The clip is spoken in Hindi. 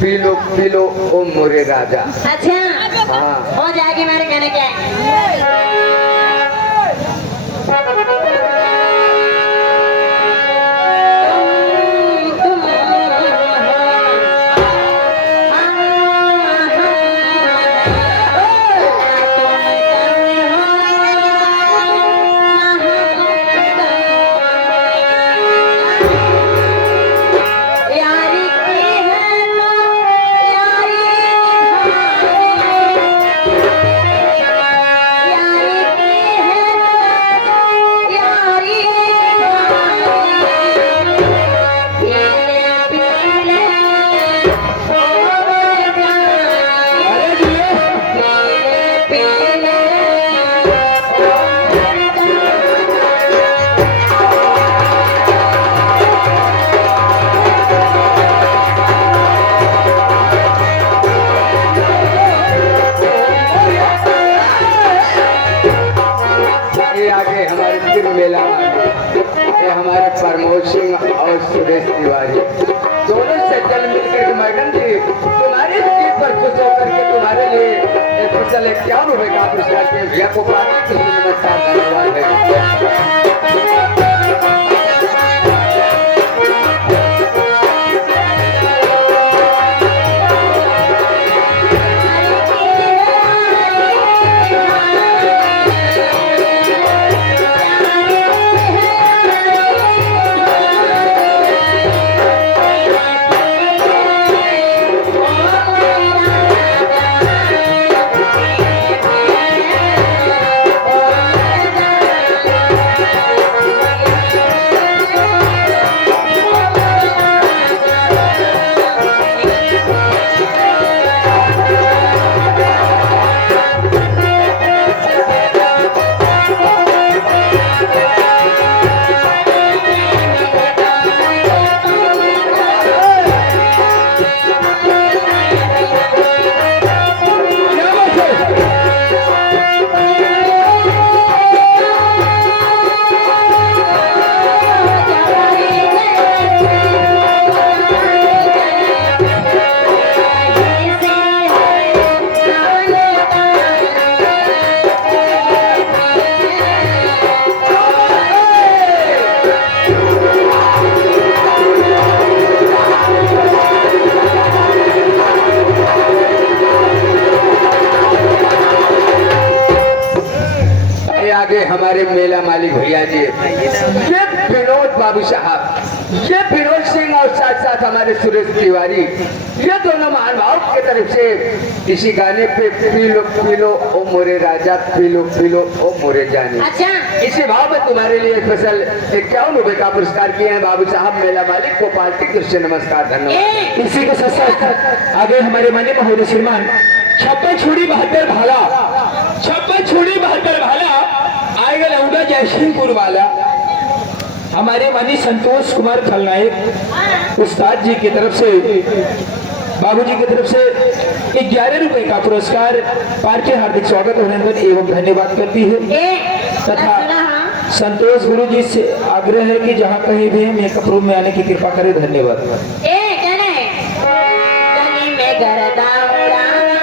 पी लो ओ मोरे राजा। अच्छा हाँ हो जाएगी, मेरे कहने क्या है। हमारे प्रमोद सिंह और सुरेश तिवारी दोनों सज्जन मिलकर मैडम जी तुम्हारे जीत पर खुश होकर के तुम्हारे लिए एक फसल 51 रुपए का पुरस्कार के भैया को पार्टी की नमस्कार धन्यवाद है। आगे हमारे मेला मालिक भैया जी ये विनोद बाबू साहब, ये विनोद सिंह और साथ साथ हमारे सुरेश तिवारी, ये दोनों महानुभाव की तरफ से इसी गाने पे पी लो ओ मोरे राजा, पी लो ओ मोरे जाने। अच्छा इसी भाव में तुम्हारे लिए स्पेशल 51 रुपए का पुरस्कार किए हैं बाबू साहब मेला मालिक को पार्टी की से नमस्कार धन्यवाद। इसी के साथ साथ आगे हमारे माननीय महोदय श्रीमान 56 छुड़ी 72 भाला, 56 छुड़ी 72 भाला आएगा लौंडा जयसिंहपुर वाला हमारे माननीय संतोष कुमार खलनायक उस्ताद जी की तरफ से, बाबूजी की तरफ से 11 रुपए का पुरस्कार पार्टी हार्दिक स्वागत अभिनंदन एवं धन्यवाद करती है तथा संतोष गुरु जी से आग्रह है कि जहाँ कहीं भी मेकअप रूम में आने की कृपा करें। धन्यवाद।